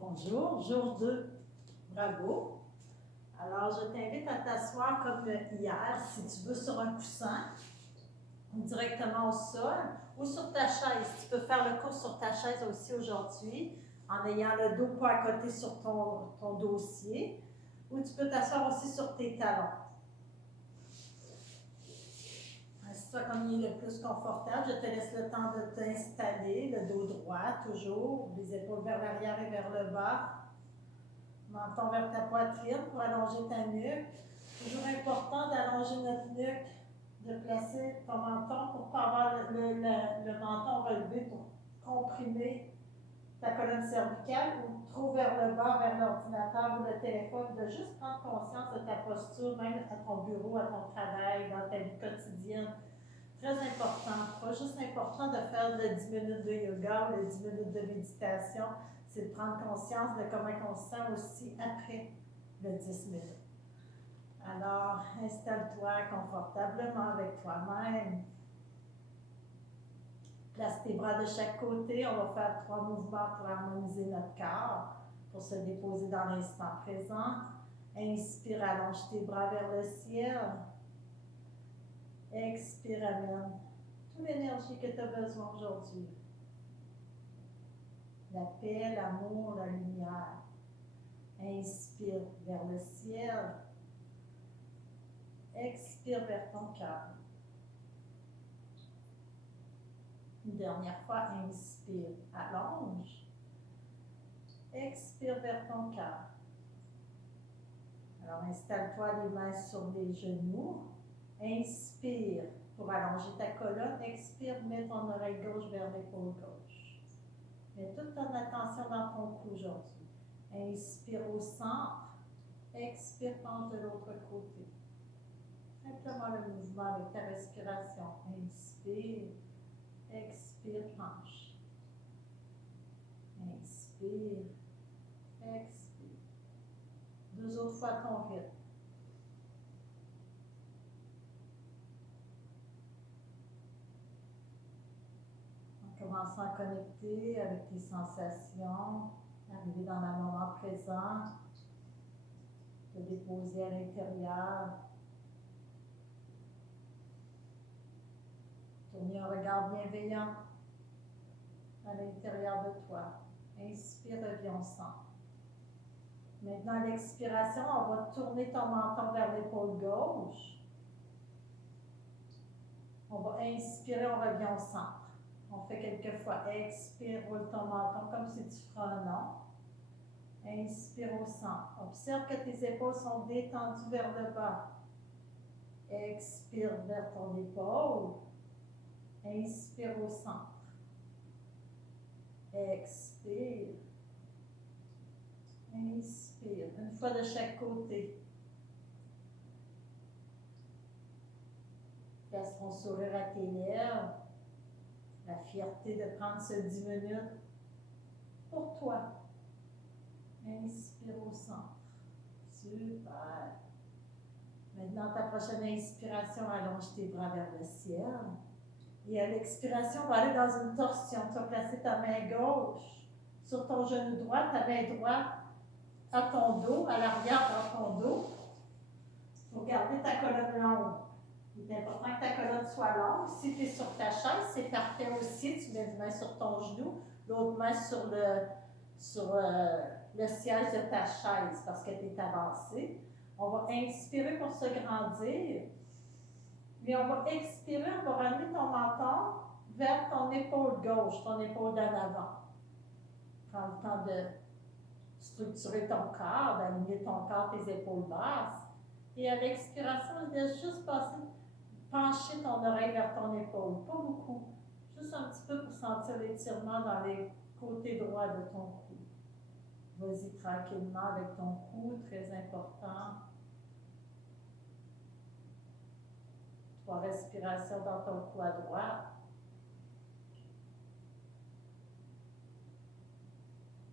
Bonjour, jour 2. Bravo. Alors, je t'invite à t'asseoir comme hier, si tu veux, sur un coussin, directement au sol, ou sur ta chaise. Tu peux faire le cours sur ta chaise aussi aujourd'hui, en ayant le dos pas à côté sur ton dossier, ou tu peux t'asseoir aussi sur tes talons. Assis-toi comme il est le plus confortable. Je te laisse le temps de t'installer, le dos droit toujours, les épaules vers l'arrière et vers le bas. Menton vers ta poitrine pour allonger ta nuque. Toujours important d'allonger notre nuque, de placer ton menton pour ne pas avoir le menton relevé pour comprimer ta colonne cervicale ou trop vers le bas, vers l'ordinateur ou le téléphone, de juste prendre conscience de ta posture, même à ton bureau, à ton travail, dans ta vie quotidienne. Très important. Pas juste important de faire le 10 minutes de yoga ou les 10 minutes de méditation, c'est de prendre conscience de comment on se sent aussi après le 10 minutes. Alors, installe-toi confortablement avec toi-même. Place tes bras de chaque côté. On va faire 3 mouvements pour harmoniser notre corps, pour se déposer dans l'instant présent. Inspire, allonge tes bras vers le ciel. Expire, amène toute l'énergie que tu as besoin aujourd'hui. La paix, l'amour, la lumière. Inspire vers le ciel. Expire vers ton cœur. Une dernière fois, inspire, allonge. Expire vers ton cœur. Alors, installe-toi les mains sur les genoux. Inspire pour allonger ta colonne. Expire, mets ton oreille gauche vers l'épaule gauche. Mets toute ton attention dans ton cou aujourd'hui. Inspire au centre. Expire, penche de l'autre côté. Simplement le mouvement avec ta respiration. Inspire. Expire, penche. Inspire. Expire. 2 autres fois ton rythme. En commençant à connecter avec tes sensations, arriver dans le moment présent, te déposer à l'intérieur. Tourner un regard bienveillant à l'intérieur de toi. Inspire, reviens au centre. Maintenant, à l'expiration, on va tourner ton menton vers l'épaule gauche. On va inspirer, on revient au centre. On fait quelques fois. Expire, roule ton menton comme si tu feras un nom. Inspire au centre. Observe que tes épaules sont détendues vers le bas. Expire vers ton épaule. Inspire au centre. Expire. Inspire. Une fois de chaque côté. Place ton sourire à tes lèvres. La fierté de prendre ce 10 minutes pour toi. Inspire au centre. Super. Maintenant, ta prochaine inspiration, allonge tes bras vers le ciel. Et à l'expiration, on va aller dans une torsion. Tu vas placer ta main gauche sur ton genou droit, ta main droite à ton dos, à l'arrière dans ton dos. Il faut garder ta colonne longue. Il est important que ta colonne soit longue. Si tu es sur ta chaise, c'est parfait aussi. Tu mets une main sur ton genou, l'autre main sur le siège de ta chaise parce que tu es avancé. On va inspirer pour se grandir. Et on va expirer, on va ramener ton menton vers ton épaule gauche, ton épaule d'en avant. Prends le temps de structurer ton corps, d'aligner ton corps, tes épaules basses. Et à l'expiration, laisse juste pencher ton oreille vers ton épaule. Pas beaucoup. Juste un petit peu pour sentir l'étirement dans les côtés droits de ton cou. Vas-y tranquillement avec ton cou, très important. 3 respirations dans ton cou à droite.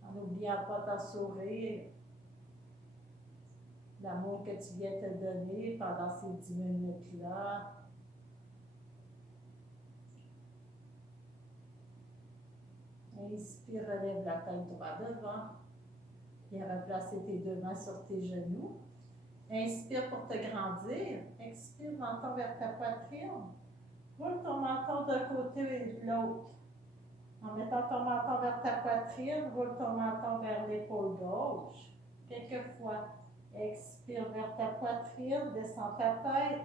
En n'oubliant pas ton sourire, l'amour que tu viens te donner pendant ces 10 minutes-là. Inspire, relève la tête droite devant. Viens replacer tes deux mains sur tes genoux. Inspire pour te grandir. Expire, menton vers ta poitrine. Roule ton menton d'un côté et de l'autre. En mettant ton menton vers ta poitrine, roule ton menton vers l'épaule gauche. Quelques fois. Expire vers ta poitrine, descends ta tête.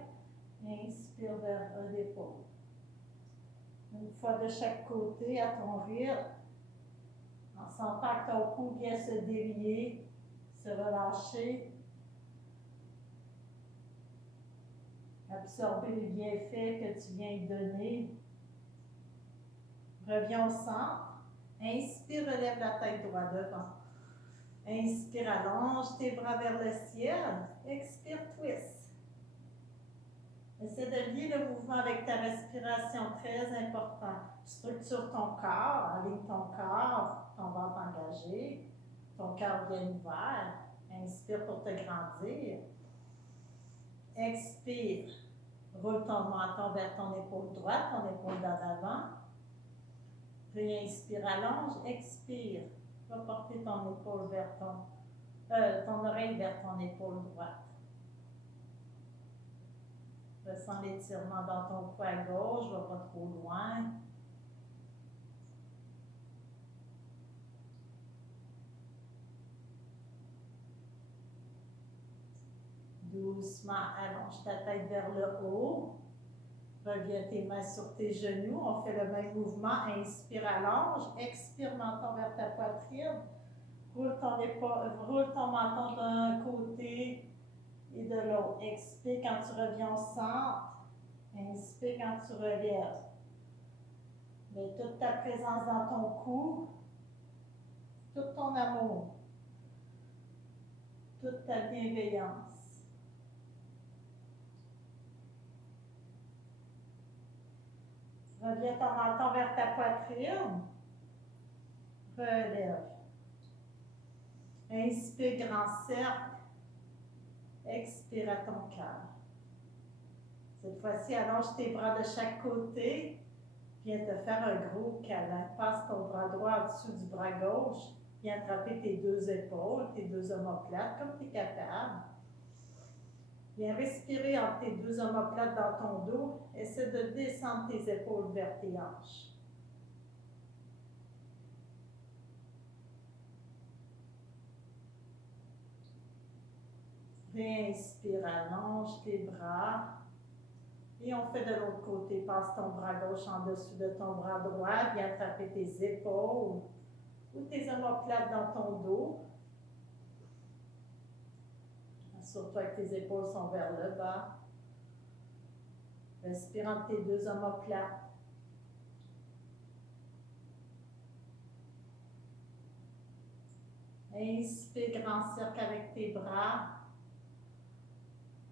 Inspire vers l'épaule. Une fois de chaque côté à ton rythme, en sentant que ton cou vient se délier, se relâcher. Absorber les bienfaits que tu viens de donner. Reviens au centre. Inspire, relève la tête droite devant. Inspire, allonge tes bras vers le ciel. Expire, twist. Essaie de lier le mouvement avec ta respiration, très important. Structure ton corps, aligne ton corps, ton ventre engagé, ton cœur bien ouvert. Inspire pour te grandir. Expire. Roule ton menton vers ton épaule droite, ton épaule d'en avant. Réinspire, allonge, expire. Va porter ton épaule vers ton oreille vers ton épaule droite. Ressens l'étirement dans ton cou à gauche, va pas trop loin. Doucement, allonge ta tête vers le haut. Reviens tes mains sur tes genoux. On fait le même mouvement. Inspire, allonge. Expire, menton vers ta poitrine. Roule ton menton d'un côté et de l'autre. Expire quand tu reviens au centre. Inspire quand tu relèves. Mets toute ta présence dans ton cou. Tout ton amour. Toute ta bienveillance. Reviens ton menton vers ta poitrine. Relève. Inspire, grand cercle. Expire à ton cœur. Cette fois-ci, allonge tes bras de chaque côté. Viens te faire un gros câlin. Passe ton bras droit au-dessus du bras gauche. Viens attraper tes deux épaules, tes deux omoplates, comme tu es capable. Viens respirer entre tes deux omoplates dans ton dos. Essaie de descendre tes épaules vers tes hanches. Réinspire, allonge tes bras. Et on fait de l'autre côté. Passe ton bras gauche en dessous de ton bras droit. Viens attraper tes épaules ou tes omoplates dans ton dos. Assure-toi que tes épaules sont vers le bas. Respire entre tes deux omoplates. Inspire, grand cercle avec tes bras.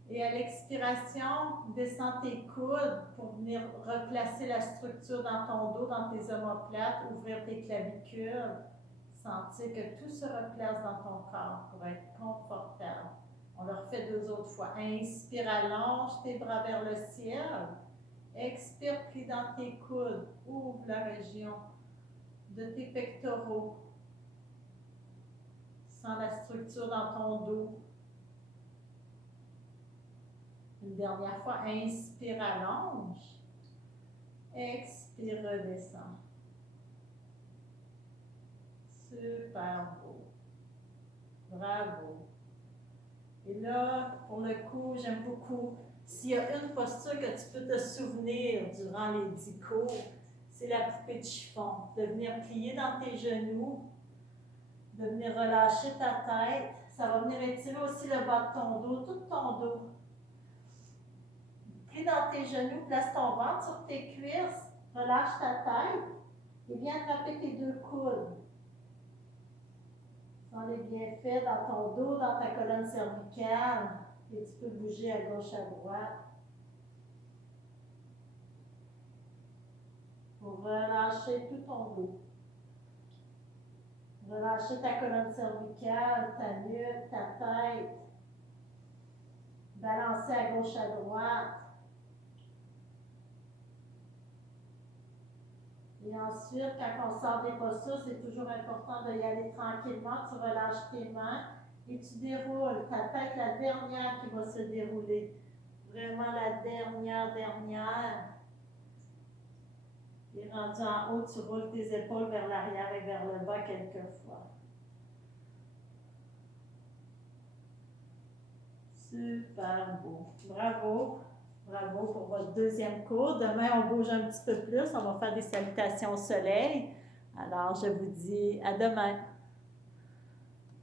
Et à l'expiration, descends tes coudes pour venir replacer la structure dans ton dos, dans tes omoplates, ouvrir tes clavicules. Sentir que tout se replace dans ton corps pour être confortable. On le refait deux autres fois. Inspire, allonge tes bras vers le ciel. Expire, plie dans tes coudes. Ouvre la région de tes pectoraux. Sens la structure dans ton dos. Une dernière fois, inspire, allonge. Expire, redescend. Super beau. Bravo. Et là, pour le coup, j'aime beaucoup. S'il y a une posture que tu peux te souvenir durant les 10 cours, c'est la poupée de chiffon. De venir plier dans tes genoux, de venir relâcher ta tête. Ça va venir étirer aussi le bas de ton dos, tout ton dos. Plie dans tes genoux, place ton ventre sur tes cuisses, relâche ta tête et viens attraper tes deux coudes. Sens les bienfaits dans ton dos, dans ta colonne cervicale et tu peux bouger à gauche, à droite. Pour relâcher tout ton dos. Relâcher ta colonne cervicale, ta nuque, ta tête. Balancer à gauche, à droite. Et ensuite, quand on sort des postures, c'est toujours important d'y aller tranquillement. Tu relâches tes mains et tu déroules. Ta tête, la dernière qui va se dérouler. Vraiment la dernière. Et rendu en haut, tu roules tes épaules vers l'arrière et vers le bas quelquefois. Super beau. Bravo. Bravo pour votre deuxième cours. Demain, on bouge un petit peu plus. On va faire des salutations au soleil. Alors, je vous dis à demain.